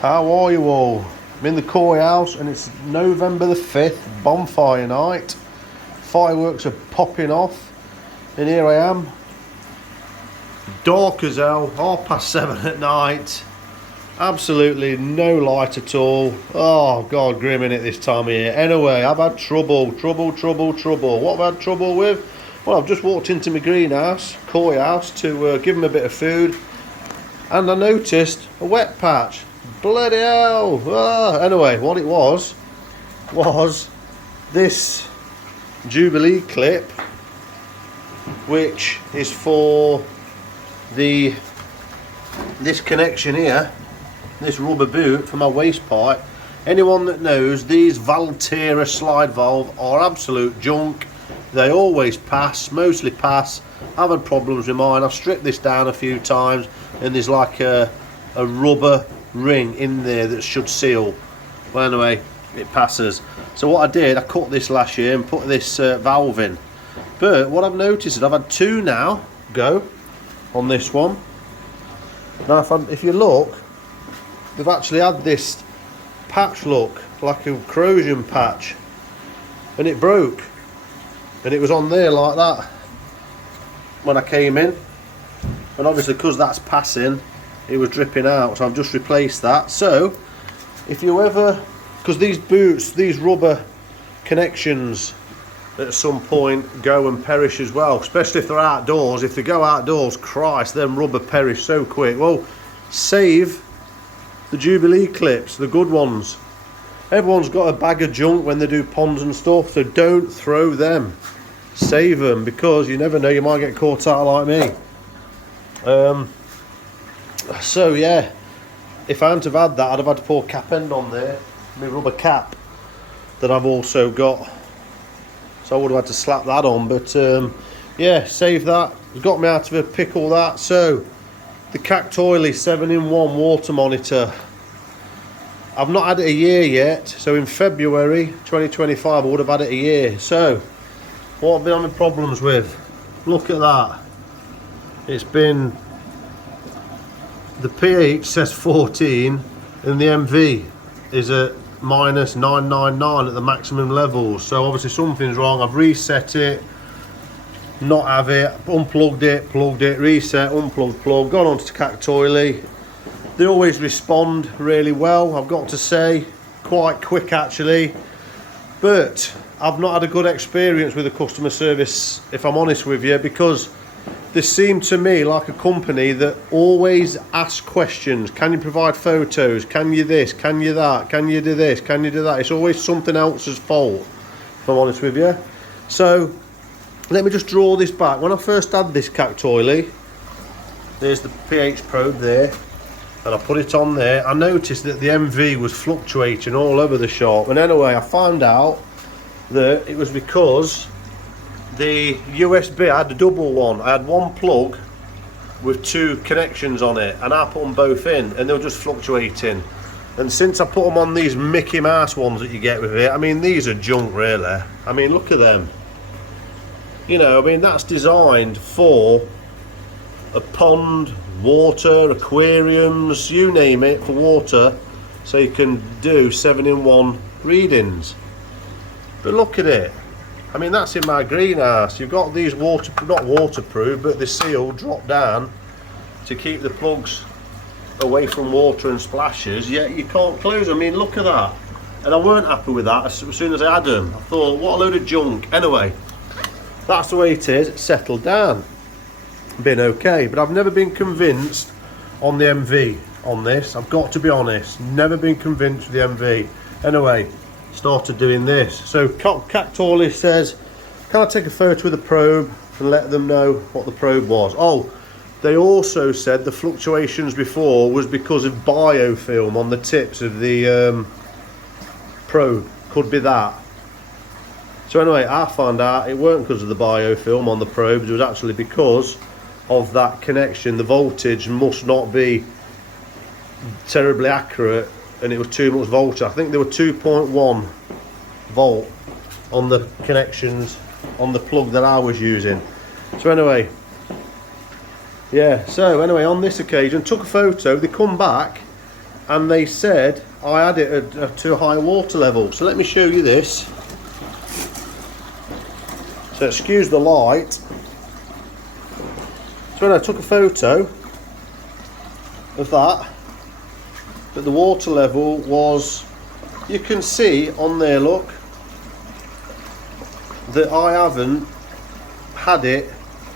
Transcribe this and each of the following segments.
How are you all? I'm in the Koi house and it's November the 5th, bonfire night. Fireworks are popping off and here I am. Dark as hell, 7:30 at night. Absolutely no light at all. Oh God, grim in it this time of year. Anyway, I've had trouble. What have I had trouble with? Well, I've just walked into my greenhouse, Koi house, to give them a bit of food. And I noticed a wet patch. Bloody hell! Anyway, what it was this Jubilee clip, which is for this connection here, this rubber boot for my waste pipe. Anyone that knows, these Valtera slide valve are absolute junk. They always pass, mostly pass. I've had problems with mine. I've stripped this down a few times and there's like a rubber ring in there that should seal. Well, anyway, it passes. So what I did, I cut this last year and put this valve in. But what I've noticed is I've had two now go on this one. Now if you look, they've actually had this patch look like a corrosion patch, and it broke, and it was on there like that when I came in, and obviously because that's passing, it was dripping out, so I've just replaced that. So if you ever, because these boots, these rubber connections at some point go and perish as well, especially if they're outdoors. If they go outdoors, Christ, them rubber perish so quick. Well, save the Jubilee clips, the good ones. Everyone's got a bag of junk when they do ponds and stuff, so don't throw them. Save them, because you never know, you might get caught out like me. So yeah, if I hadn't have had that, I'd have had to pour cap end on there, my rubber cap that I've also got. So I would have had to slap that on, but yeah, save that. It's got me out of a pickle, that. So the Kactoily 7-in-1 water monitor. I've not had it a year yet, so in February 2025 I would have had it a year. So what I've been having problems with, look at that. It's been, the pH says 14 and the MV is at minus 999 at the maximum levels. So obviously something's wrong. I've reset it, not have it, unplugged it, plugged it, reset, unplugged, plug, gone on to Kactoily. They always respond really well, I've got to say, quite quick actually, but I've not had a good experience with the customer service, if I'm honest with you, because they seem to me like a company that always asks questions. Can you provide photos? Can you this? Can you that? Can you do this? Can you do that? It's always something else's fault, if I'm honest with you. So let me just draw this back. When I first had this Kactoily, there's the pH probe there, and I put it on there. I noticed that the MV was fluctuating all over the shop, and anyway I found out that it was because the USB, I had a double one. I had one plug with two connections on it, and I put them both in and they were just fluctuating. And since I put them on these Mickey Mouse ones that you get with it, I mean, these are junk really. I mean, look at them. You know, I mean, that's designed for a pond, water, aquariums, you name it, for water, so you can do 7-in-1 readings. But look at it. I mean, that's in my greenhouse. You've got these not waterproof, but the seal drop down to keep the plugs away from water and splashes, yet you can't close them. I mean, look at that. And I weren't happy with that as soon as I had them. I thought, what a load of junk. Anyway, that's the way it is. It's settled down. Been okay, but I've never been convinced on the MV on this. I've got to be honest. Never been convinced with the MV. Anyway, started doing this. So Kactoily says, can I take a photo with the probe and let them know what the probe was? Oh, they also said the fluctuations before was because of biofilm on the tips of the probe. Could be that. So anyway, I found out it weren't because of the biofilm on the probes. It was actually because of that connection. The voltage must not be terribly accurate, and it was too much voltage. I think there were 2.1 volt on the connections on the plug that I was using. So anyway, yeah, so anyway, on this occasion, took a photo. They come back and they said I had it at too high water level. So let me show you this. So excuse the light. So when I took a photo of that, but the water level was, you can see on there, look, that I haven't had it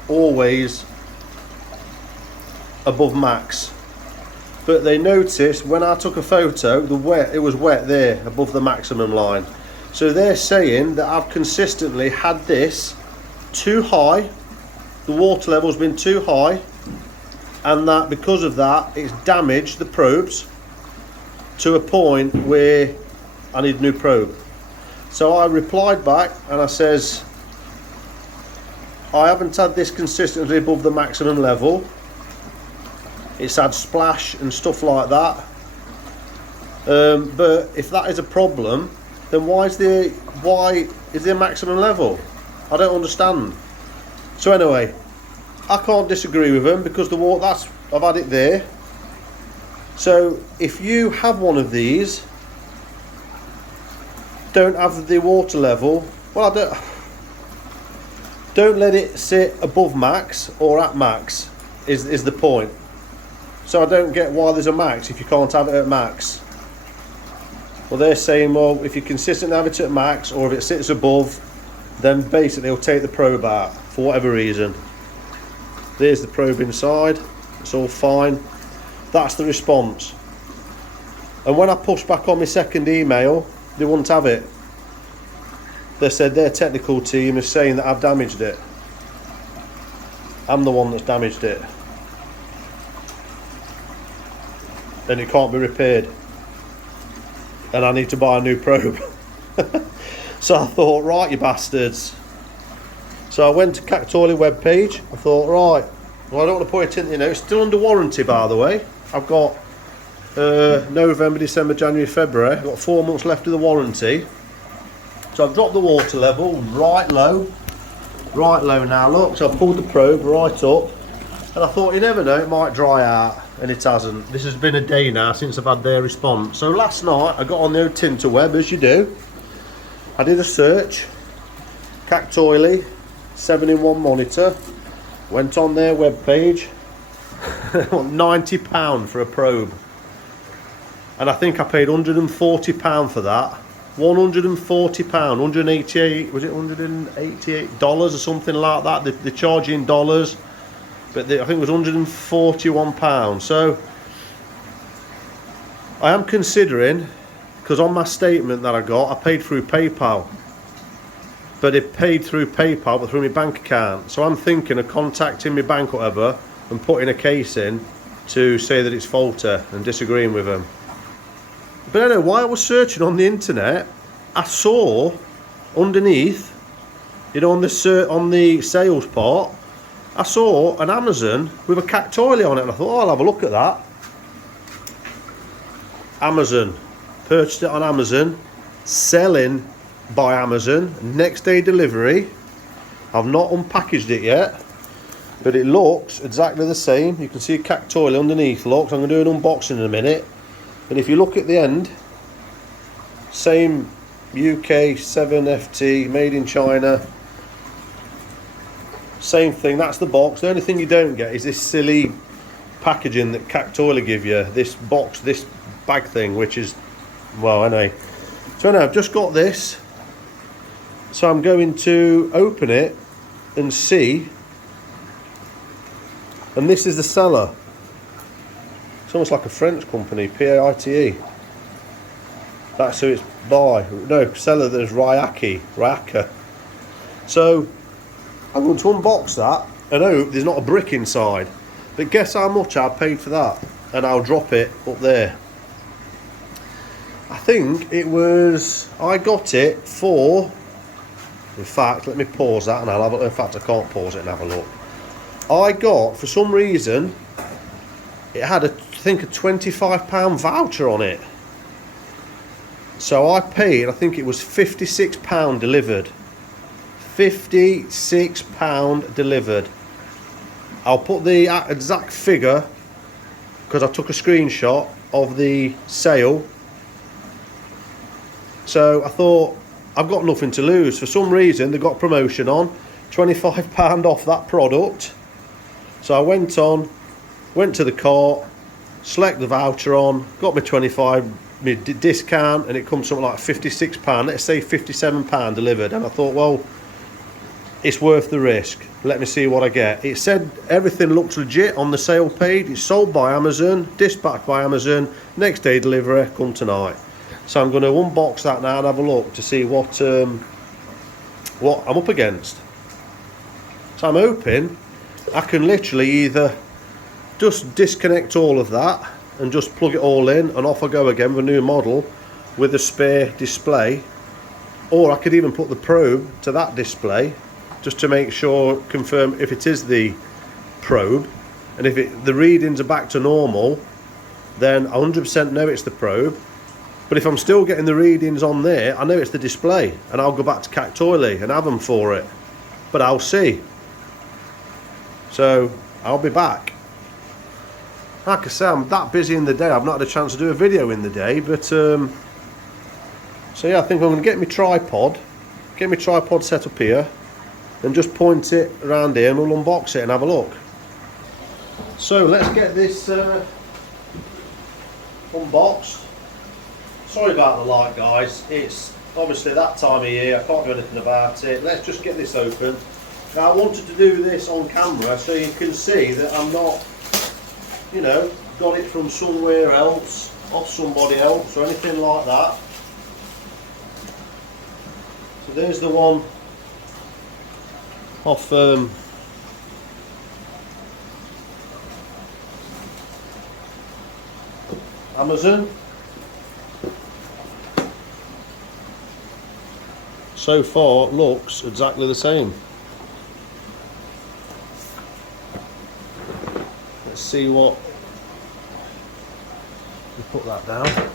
always above max. But they noticed when I took a photo, it was wet there above the maximum line. So they're saying that I've consistently had this too high, the water level's been too high, and that because of that it's damaged the probes to a point where I need a new probe. So I replied back and I says, I haven't had this consistently above the maximum level. It's had splash and stuff like that. But if that is a problem, then why is there a maximum level? I don't understand. So anyway, I can't disagree with them because the water, I've had it there. So if you have one of these, don't have the water level, well, don't let it sit above max or at max is the point. So I don't get why there's a max if you can't have it at max. Well, they're saying, well, if you consistently have it at max or if it sits above, then basically it'll take the probe out for whatever reason. There's the probe inside, it's all fine. That's the response. And when I pushed back on my second email, they wouldn't have it. They said their technical team is saying that I've damaged it. I'm the one that's damaged it. And it can't be repaired. And I need to buy a new probe. So I thought, right, you bastards. So I went to Kactoily webpage. I thought, right, well, I don't want to put it in, it's still under warranty, by the way. I've got November, December, January, February. I've got 4 months left of the warranty. So I've dropped the water level right low now, look. So I pulled the probe right up, and I thought, you never know, it might dry out, and it hasn't. This has been a day now since I've had their response. So last night I got on the Tinterweb, as you do. I did a search, Kactoily 7-in-1 monitor, went on their webpage, £90 for a probe, and I think I paid £140 for that. £140, 188, was it $188 or something like that? They charge in dollars, but I think it was £141. So I am considering, because on my statement that I got, I paid through PayPal, but it paid through PayPal but through my bank account. So I'm thinking of contacting my bank or whatever and putting a case in to say that it's faulty and disagreeing with them. But I don't know, while I was searching on the internet, I saw underneath, on the sales part, I saw an Amazon with a Kactoily on it, and I thought, oh, I'll have a look at that. Amazon, purchased it on Amazon, selling by Amazon, next day delivery. I've not unpackaged it yet, but it looks exactly the same. You can see a Kactoily underneath, look. I'm going to do an unboxing in a minute. And if you look at the end, same UK 7FT, made in China. Same thing, that's the box. The only thing you don't get is this silly packaging that Kactoily give you. This box, this bag thing, which is, well, anyway. So now I've just got this. So I'm going to open it and see. And this is the seller. It's almost like a French company, Paite. That's who it's by. No, seller, there's Ryaka. So I'm going to unbox that and hope there's not a brick inside. But guess how much I paid for that? And I'll drop it up there. I think it was, I got it for, in fact, let me pause that and I'll have a look. In fact, I can't pause it and have a look. I got, for some reason, it had I think a £25 voucher on it. So I paid, I think it was £56 delivered. £56 delivered. I'll put the exact figure, because I took a screenshot of the sale. So I thought, I've got nothing to lose. For some reason they got promotion on, £25 off that product. So I went to the cart, select the voucher on, got my 25 discount, and it comes something like £56, let's say £57 delivered. And I thought, well, it's worth the risk. Let me see what I get. It said everything looks legit on the sale page. It's sold by Amazon, dispatched by Amazon, next day delivery, come tonight. So I'm going to unbox that now and have a look to see what I'm up against. So I'm hoping I can literally either just disconnect all of that and just plug it all in and off I go again with a new model with a spare display, or I could even put the probe to that display just to make sure, confirm if it is the probe, and if the readings are back to normal, then 100% know it's the probe. But if I'm still getting the readings on there, I know it's the display, and I'll go back to Kactoily and have them for it. But I'll see. So I'll be back. Like I say, I'm that busy in the day, I've not had a chance to do a video in the day, but so yeah, I think I'm going to get my tripod set up here, and just point it around here and we'll unbox it and have a look. So let's get this unboxed. Sorry about the light, guys, it's obviously that time of year, I can't do anything about it. Let's just get this open. Now I wanted to do this on camera so you can see that I'm not, you know, got it from somewhere else, off somebody else or anything like that. So there's the one off Amazon. So far looks exactly the same. Let's see what, we put that down.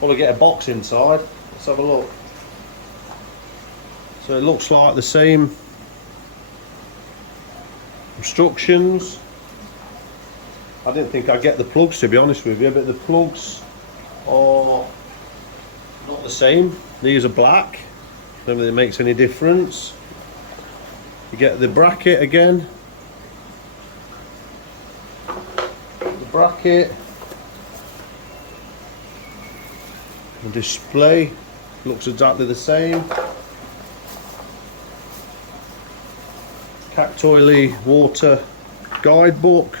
Well, we get a box inside. Let's have a look. So it looks like the same instructions. I didn't think I'd get the plugs, to be honest with you, but the plugs are not the same. These are black. I don't think it makes any difference. You get the bracket again. The bracket. The display looks exactly the same. Kactoily water guidebook.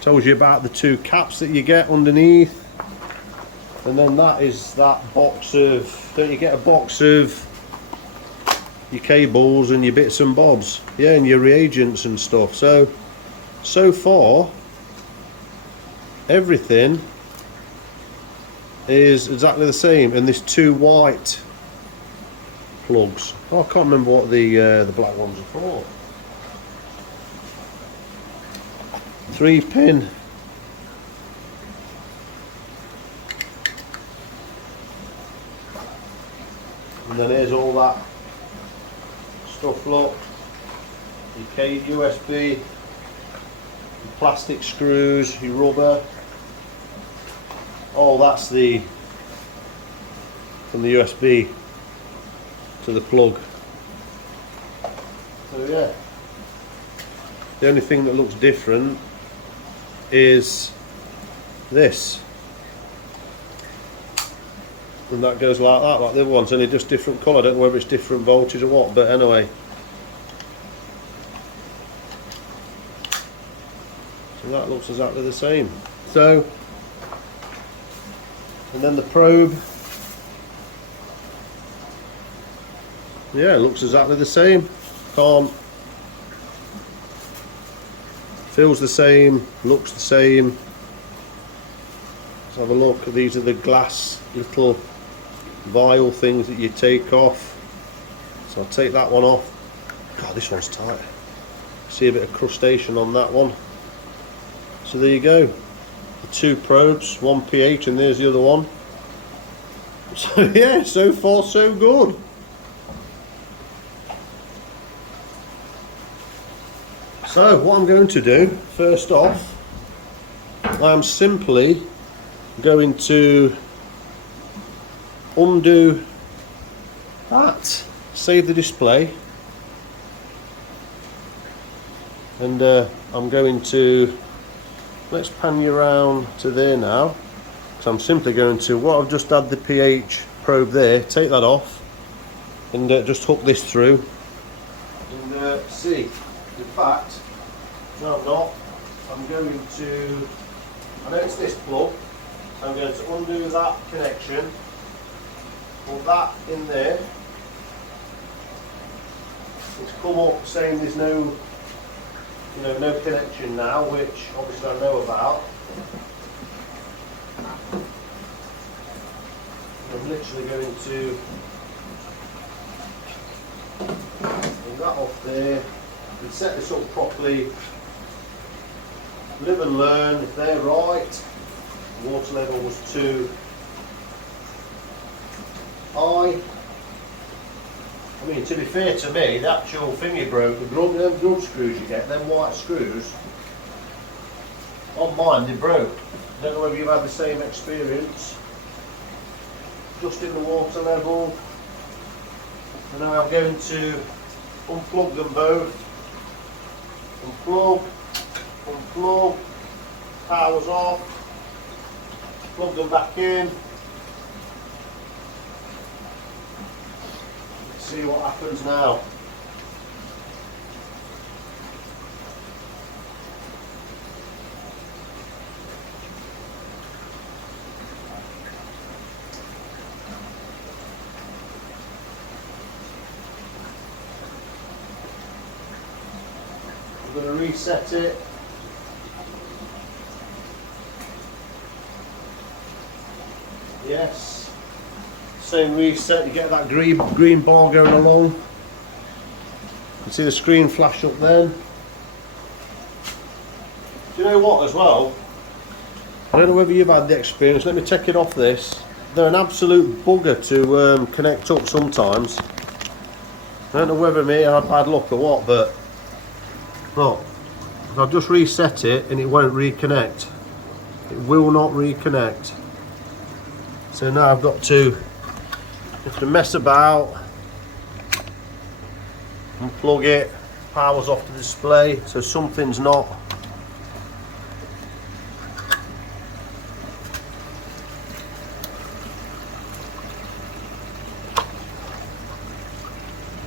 Tells you about the two caps that you get underneath. And then that is that box of, don't you get a box of your cables and your bits and bobs? Yeah, and your reagents and stuff. So far, everything is exactly the same. And there's two white plugs. Oh, I can't remember what the black ones are for. 3-pin. And then here's all that stuff, look. Your USB, your plastic screws, your rubber. Oh, that's the, from the USB to the plug. So yeah, the only thing that looks different is this, and that goes like that, like the other one's only just different colour. I don't know whether it's different voltage or what, but anyway. So that looks exactly the same. So, and then the probe, yeah, it looks exactly the same. Feels the same, looks the same. Let's have a look. These are the glass little vial things that you take off. So I'll take that one off. God, this one's tight. See a bit of crustation on that one. So there you go. The two probes, one pH, and there's the other one. So yeah, so far so good. So what I'm going to do, first off, I'm simply going to undo that, save the display, and I'm going to, let's pan you around to there now. So I'm simply going to, what I've just had the pH probe there, take that off and just hook this through and see. In fact, no I'm not, I'm going to, I know it's this plug, so I'm going to undo that connection, put that in there. It's come up saying there's no, no connection now, which obviously I know about. I'm literally going to bring that off there and set this up properly. Live and learn. If they're right, the water level was too high. I mean, to be fair to me, the actual thingy broke. The grub screws you get, them white screws, on mine they broke. I don't know whether you've had the same experience. Adjusting the water level, and now I'm going to unplug them both. Unplug, power's off, plug them back in. Let's see what happens now. I'm going to reset it. Yes, same reset, you get that green bar going along. You can see the screen flash up then. Do you know what as well? I don't know whether you've had the experience, let me take it off this. They're an absolute bugger to connect up sometimes. I don't know whether me I had bad luck or what, but look, I've just reset it and it won't reconnect. It will not reconnect. So now I've got to mess about, unplug it, power's off the display, so something's not.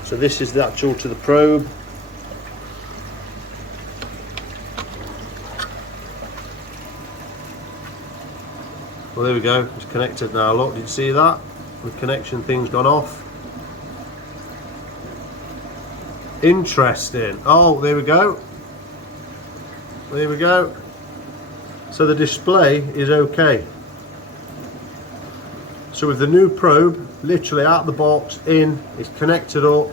So this is the actual to the probe. Well, there we go, it's connected now. Look, did you see that? The connection thing's gone off. Interesting. Oh, there we go. There we go. So the display is okay. So with the new probe, literally out of the box, in, it's connected up.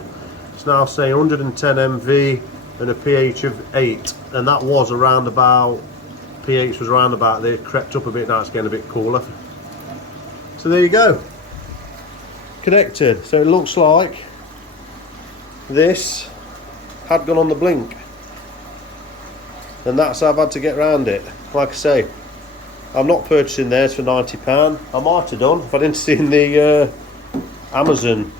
It's now saying 110 MV and a pH of 8. And that was around about, pH was around about there, crept up a bit, now it's getting a bit cooler. So there you go, connected. So it looks like this had gone on the blink, and that's how I've had to get around it. Like I say, I'm not purchasing theirs for £90. I might have done if I didn't see in the Amazon.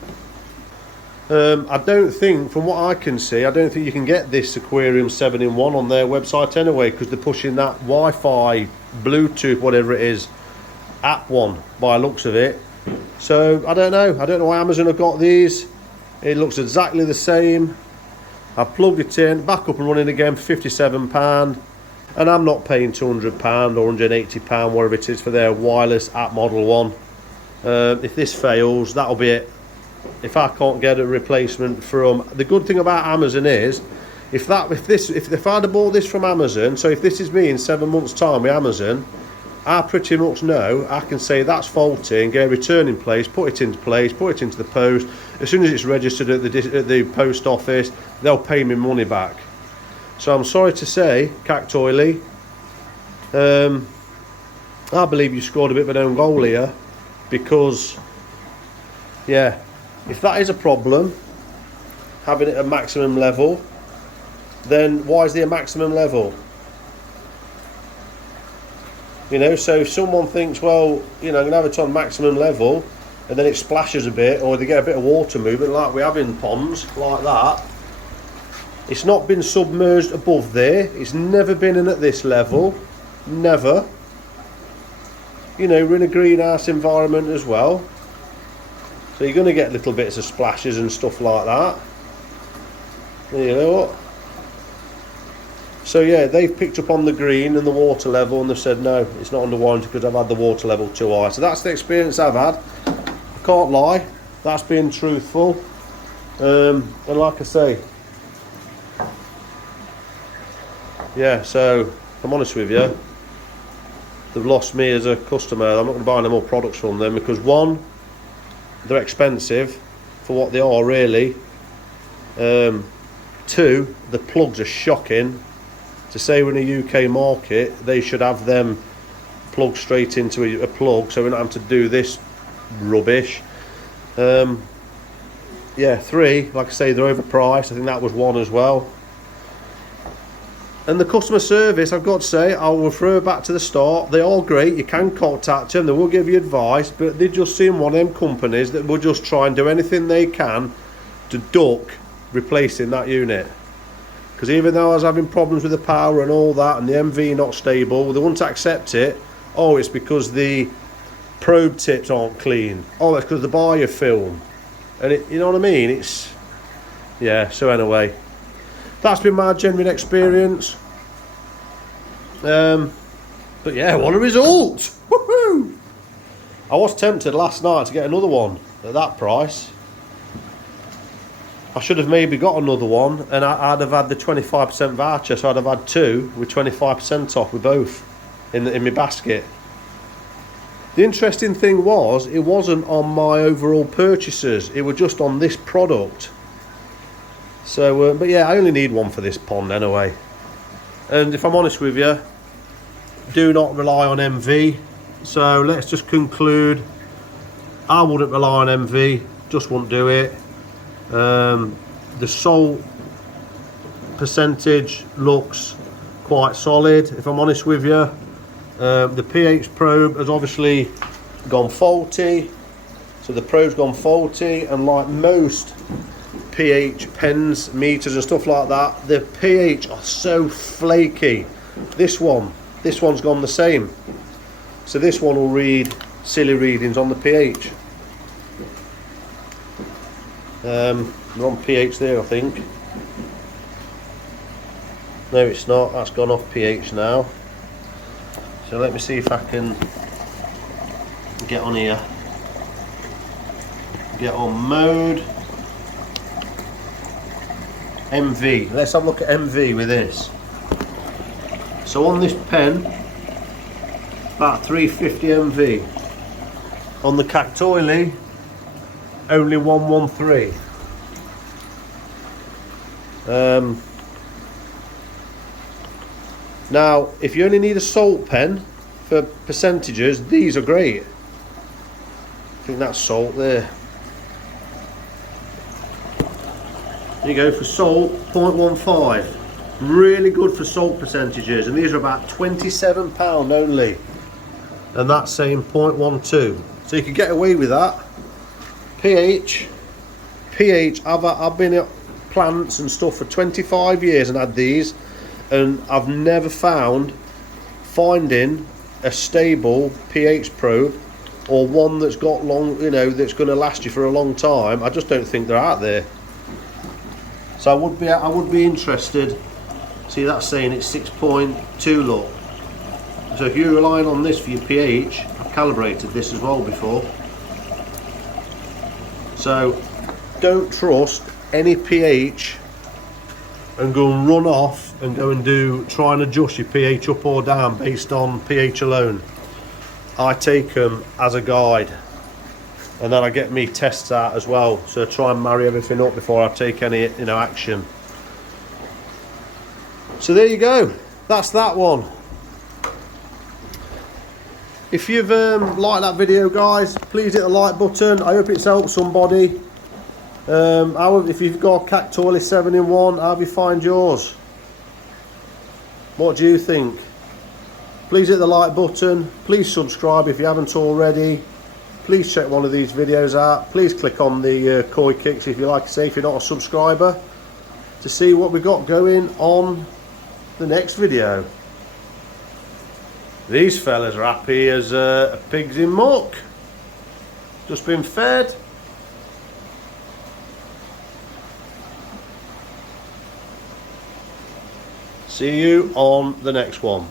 I don't think, from what I can see, I don't think you can get this aquarium 7-in-1 on their website anyway, because they're pushing that Wi-Fi, Bluetooth, whatever it is, app one by the looks of it. So I don't know why Amazon have got these. It looks exactly the same. I plugged it in, back up and running again for £57, and I'm not paying £200 or £180, whatever it is, for their wireless app model one. If this fails, that'll be it. If I can't get a replacement from, the good thing about Amazon is, if I'd have bought this from Amazon, so if this is me in 7 months time with Amazon, I pretty much know I can say that's faulty and get a return in place, put it into the post. As soon as it's registered at the post office, they'll pay me money back. So I'm sorry to say, Kactoily, I believe you scored a bit of an own goal here, because yeah, if that is a problem, having it at maximum level, then why is there a maximum level? You know, so if someone thinks, well, you know, I'm going to have it on maximum level, and then it splashes a bit, or they get a bit of water movement like we have in ponds, like that, it's not been submerged above there, it's never been in at this level, never. You know, we're in a greenhouse environment as well, so you're going to get little bits of splashes and stuff like that. You know what? So yeah, they've picked up on the green and the water level, and they've said no, it's not under warranty because I've had the water level too high. So that's the experience I've had. I can't lie, that's being truthful. And like I say, yeah, so if I'm honest with you, they've lost me as a customer. I'm not going to buy any more products from them because, one, they're expensive for what they are really. Two, the plugs are shocking. To say we're in a UK market, they should have them plugged straight into a plug, so we're not having to do this rubbish. Yeah, three, like I say, they're overpriced. I think that was one as well. And the customer service, I've got to say, I'll refer back to the start. They are great. You can contact them. They will give you advice, but they just seem one of them companies that will just try and do anything they can to duck replacing that unit. Because even though I was having problems with the power and all that, and the MV not stable, they wouldn't accept it. Oh, it's because the probe tips aren't clean. Oh, that's because of the biofilm. And it, you know what I mean? It's, yeah, so anyway. That's been my genuine experience. But yeah, what a result! Woohoo! I was tempted last night to get another one at that price. I should have maybe got another one, and I'd have had the 25% voucher, so I'd have had two with 25% off with both in my basket. The interesting thing was, it wasn't on my overall purchases, it was just on this product. So, but yeah, I only need one for this pond anyway. And if I'm honest with you, do not rely on MV. So let's just conclude, I wouldn't rely on MV, just wouldn't do it. The salt percentage looks quite solid, if I'm honest with you. The pH probe has obviously gone faulty, so the probe's gone faulty, and like most pH pens, meters and stuff like that, the pH are so flaky. This one's gone the same, so this one will read silly readings on the pH. We're on pH there, I think. No, it's not. That's gone off pH now. So let me see if I can get on here. Get on mode. MV. Let's have a look at MV with this. So on this pen, about 350 MV. On the Kactoily, only 113. Now, if you only need a salt pen for percentages, these are great. I think that's salt there. There you go, for salt, 0.15. Really good for salt percentages, and these are about £27 only. And that's saying 0.12. So you can get away with that. pH, I've been at plants and stuff for 25 years and had these, and I've never finding a stable pH probe or one that's got long, you know, that's going to last you for a long time. I just don't think they're out there. So I would be interested. See, that's saying it's 6.2, look. So if you're relying on this for your pH, I've calibrated this as well before. So don't trust any pH and go and run off and go and try and adjust your pH up or down based on pH alone. I take them as a guide, and then I get me tests out as well, so I try and marry everything up before I take any, you know, action. So there you go, that's that one. If you've liked that video, guys, please hit the like button. I hope it's helped somebody. If you've got a Kactoily 7-in-1, how have you find yours? What do you think? Please hit the like button, please subscribe if you haven't already, please check one of these videos out, please click on the koi kicks if you like to say, if you're not a subscriber, to see what we got going on the next video. These fellas are happy as pigs in muck. Just been fed. See you on the next one.